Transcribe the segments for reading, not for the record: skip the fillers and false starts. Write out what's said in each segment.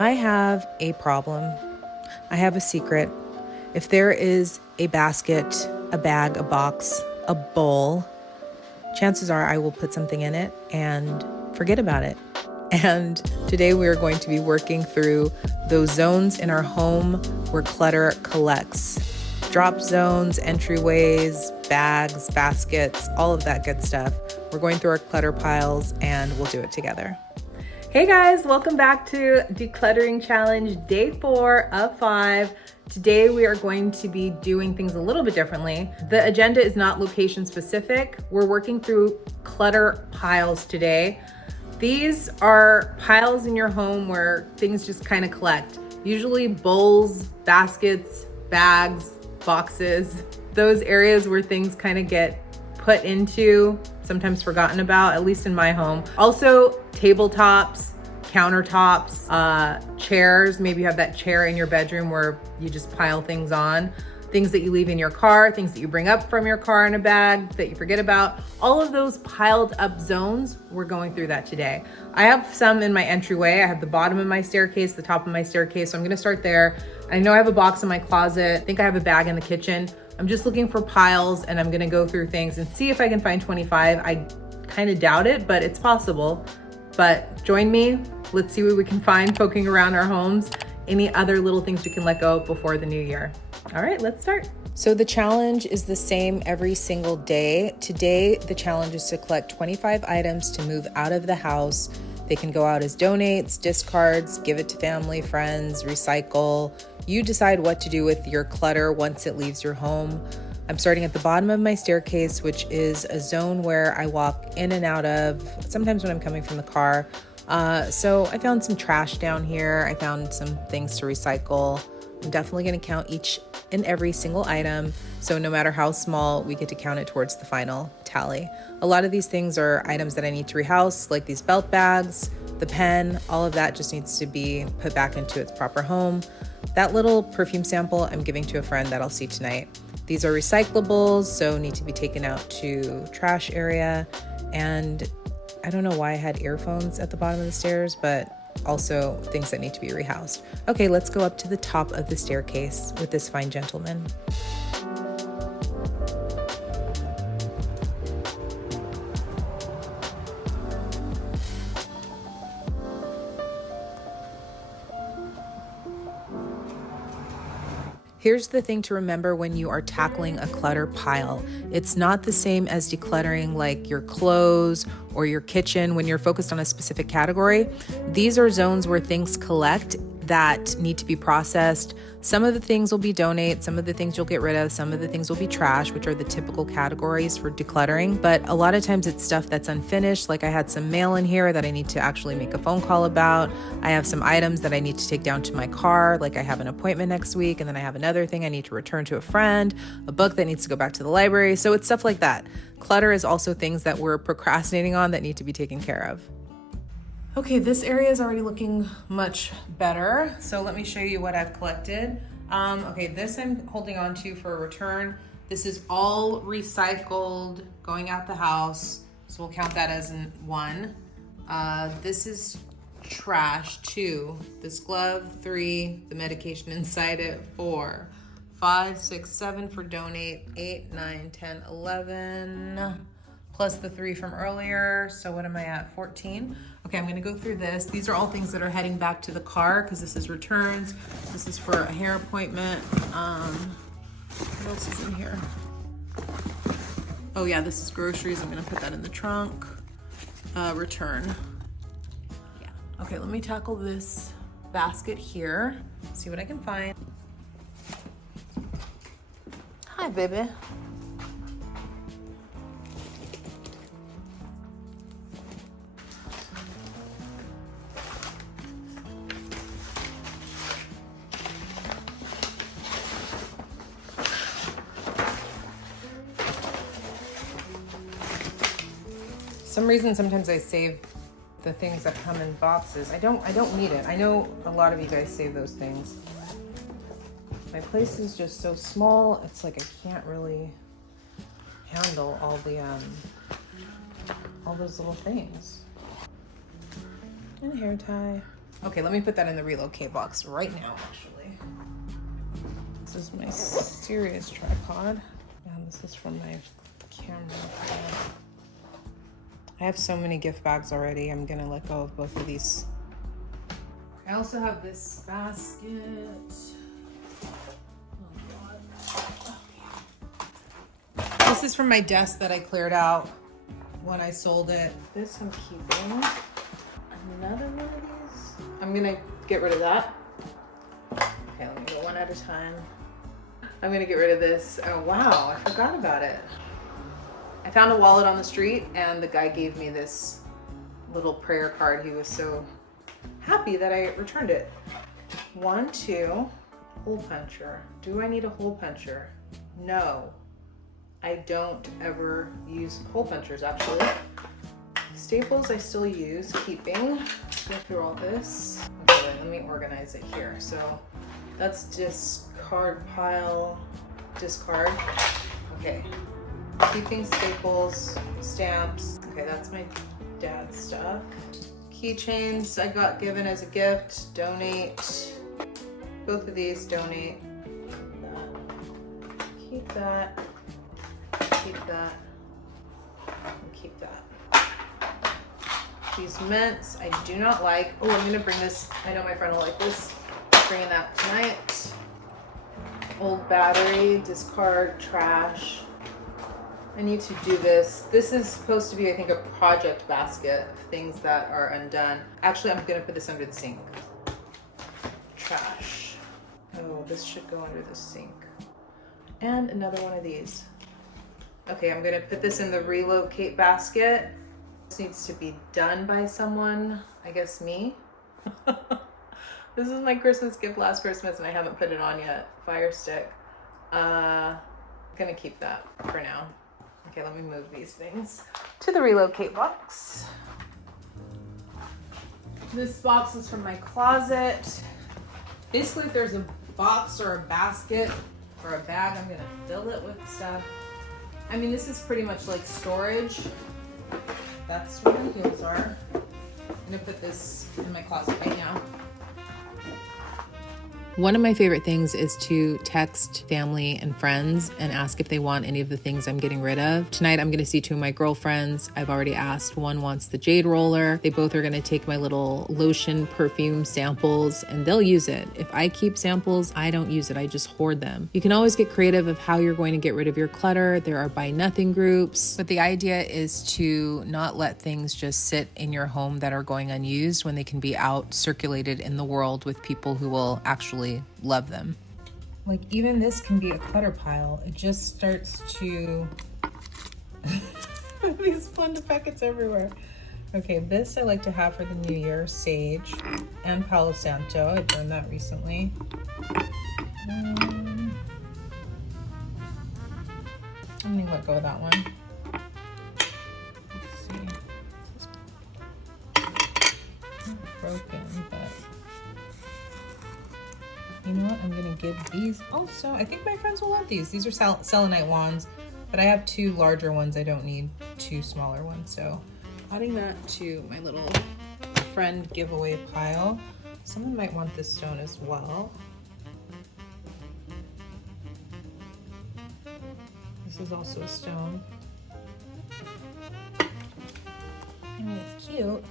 I have a problem. I have a secret. If there is a basket, a bag, a box, a bowl, chances are I will put something in it and forget about it. And today we are going to be working through those zones in our home where clutter collects. Drop zones, entryways, bags, baskets, all of that good stuff. We're going through our clutter piles and we'll do it together. Hey guys, welcome back to Decluttering Challenge Day 4 of 5. Today we are going to be doing things a little bit differently. The agenda is not location specific. We're working through clutter piles today. These are piles in your home where things just kind of collect. Usually bowls, baskets, bags, boxes, those areas where things kind of get put into, sometimes forgotten about, at least in my home. Also, tabletops, countertops, chairs. Maybe you have that chair in your bedroom where you just pile things on. Things that you leave in your car, things that you bring up from your car in a bag that you forget about. All of those piled up zones, we're going through that today. I have some in my entryway. I have the bottom of my staircase, the top of my staircase. So I'm gonna start there. I know I have a box in my closet. I think I have a bag in the kitchen. I'm just looking for piles and I'm gonna go through things and see if I can find 25. I kind of doubt it, but it's possible. But join me. Let's see what we can find poking around our homes. Any other little things we can let go before the new year. All right, let's start. So the challenge is the same every single day. Today, the challenge is to collect 25 items to move out of the house. They can go out as donates, discards, give it to family, friends, recycle. You decide what to do with your clutter once it leaves your home. I'm starting at the bottom of my staircase, which is a zone where I walk in and out of, sometimes when I'm coming from the car. So I found some trash down here. I found some things to recycle. I'm definitely going to count each and every single item. So no matter how small, we get to count it towards the final tally. A lot of these things are items that I need to rehouse, like these belt bags, the pen, all of that just needs to be put back into its proper home. That little perfume sample I'm giving to a friend that I'll see tonight. These are recyclables, so need to be taken out to trash area. And I don't know why I had earphones at the bottom of the stairs, but also things that need to be rehoused. Okay, let's go up to the top of the staircase with this fine gentleman. Here's the thing to remember when you are tackling a clutter pile. It's not the same as decluttering like your clothes or your kitchen when you're focused on a specific category. These are zones where things collect that need to be processed. Some of the things will be donate, some of the things you'll get rid of, some of the things will be trash, which are the typical categories for decluttering. But a lot of times it's stuff that's unfinished. Like I had some mail in here that I need to actually make a phone call about. I have some items that I need to take down to my car. Like I have an appointment next week, and then I have another thing I need to return to a friend, a book that needs to go back to the library. So it's stuff like that. Clutter is also things that we're procrastinating on that need to be taken care of. Okay, this area is already looking much better. So let me show you what I've collected. Okay, this I'm holding on to for a return. This is all recycled, going out the house. So we'll count that as one. This is trash, 2. This glove, 3. The medication inside it, 4. 5, 6, 7 for donate, 8, 9, 10, 11. Plus the 3 from earlier. So what am I at? 14. Okay, I'm gonna go through this. These are all things that are heading back to the car because this is returns. This is for a hair appointment. What else is in here? Oh yeah, this is groceries. I'm gonna put that in the trunk. Return. Yeah. Okay, let me tackle this basket here. See what I can find. Hi, baby. Some reason sometimes I save the things that come in boxes. I don't need it. I know a lot of you guys save those things. My place is just so small. It's like I can't really handle all those little things. And a hair tie. Okay, let me put that in the relocate box right now, actually. This is my serious tripod. And this is from my camera. I have so many gift bags already. I'm gonna let go of both of these. I also have this basket. Oh God. This is from my desk that I cleared out when I sold it. This I'm keeping. Another one of these. I'm gonna get rid of that. Okay, let me go one at a time. I'm gonna get rid of this. Oh wow, I forgot about it. I found a wallet on the street and the guy gave me this little prayer card. He was so happy that I returned it. 1, 2, hole puncher. Do I need a hole puncher? No, I don't ever use hole punchers actually. Staples I still use, keeping. Go through all this. Okay, let me organize it here. So that's discard pile, discard. Okay. Keeping staples, stamps. Okay, that's my dad's stuff. Keychains I got given as a gift. Donate. Both of these donate. Keep that. Keep that. And keep that. These mints I do not like. Oh, I'm gonna bring this. I know my friend will like this. I'm bringing that tonight. Old battery, discard, trash. I need to do this. This is supposed to be, I think, a project basket of things that are undone. Actually, I'm gonna put this under the sink. Trash. Oh, this should go under the sink. And another one of these. Okay, I'm gonna put this in the relocate basket. This needs to be done by someone, I guess me. This is my Christmas gift last Christmas and I haven't put it on yet. Fire stick. I'm gonna keep that for now. Okay, let me move these things to the relocate box. This box is from my closet. Basically, if there's a box or a basket or a bag, I'm gonna fill it with stuff. I mean, this is pretty much like storage. That's where the heels are. I'm gonna put this in my closet right now. One of my favorite things is to text family and friends and ask if they want any of the things I'm getting rid of. Tonight, I'm going to see 2 of my girlfriends. I've already asked. One wants the jade roller. They both are going to take my little lotion perfume samples and they'll use it. If I keep samples, I don't use it. I just hoard them. You can always get creative of how you're going to get rid of your clutter. There are buy nothing groups, but the idea is to not let things just sit in your home that are going unused when they can be out circulated in the world with people who will actually love them. Like even this can be a clutter pile. It just starts to these fun packets everywhere. Okay, this I like to have for the new year, sage and Palo Santo. I burned that recently. I'm gonna let go of that one. Let's see. It's broken, but you know what? I'm gonna give these also. I think my friends will love these. These are selenite wands, but I have 2 larger ones. I don't need 2 smaller ones. So adding that to my little friend giveaway pile. Someone might want this stone as well. This is also a stone. I mean, it's cute.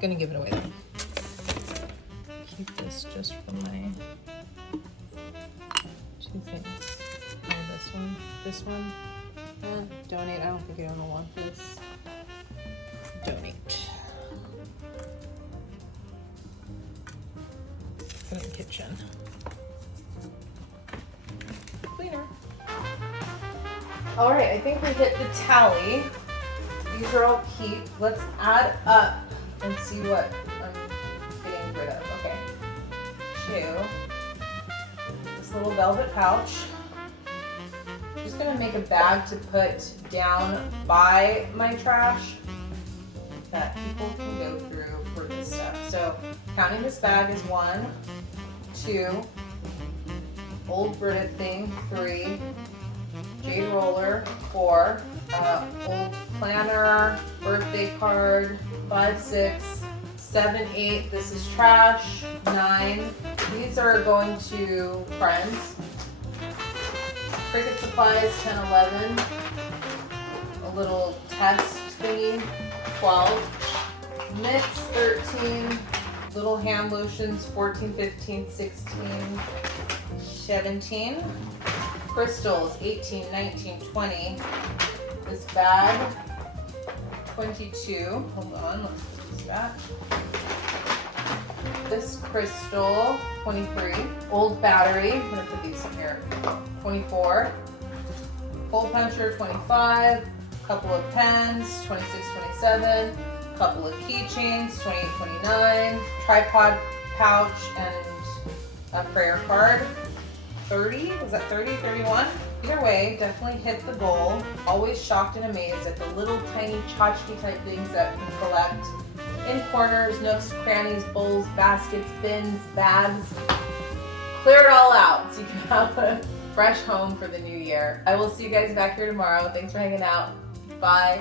Gonna give it away though. Keep this just for my 2 things. Oh, this one. Donate. I don't think anyone will want this. Donate. Put it in the kitchen. Cleaner. All right, I think we hit the tally. These are all keep. Let's add up and see what I'm getting rid of. Okay. 2. This little velvet pouch. I'm just gonna make a bag to put down by my trash that people can go through for this stuff. So counting this bag is 1, 2, old Brita thing, 3, jade roller, 4, old planner, birthday card, 5, 6, 7, 8, this is trash. 9, these are going to friends. Cricut supplies, 10, 11. A little test thingy, 12. Mix, 13. Little hand lotions, 14, 15, 16, 17. Crystals, 18, 19, 20. This bag, 22. Hold on, let's put this back. This crystal, 23. Old battery, I'm gonna put these in here, 24. Hole puncher, 25. Couple of pens, 26, 27. Couple of keychains, 28, 29. Tripod pouch and a prayer card, 30. Was that 30, 31? Either way, definitely hit the goal. Always shocked and amazed at the little tiny tchotchke type things that you can collect in corners, nooks, crannies, bowls, baskets, bins, bags. Clear it all out so you can have a fresh home for the new year. I will see you guys back here tomorrow. Thanks for hanging out. Bye.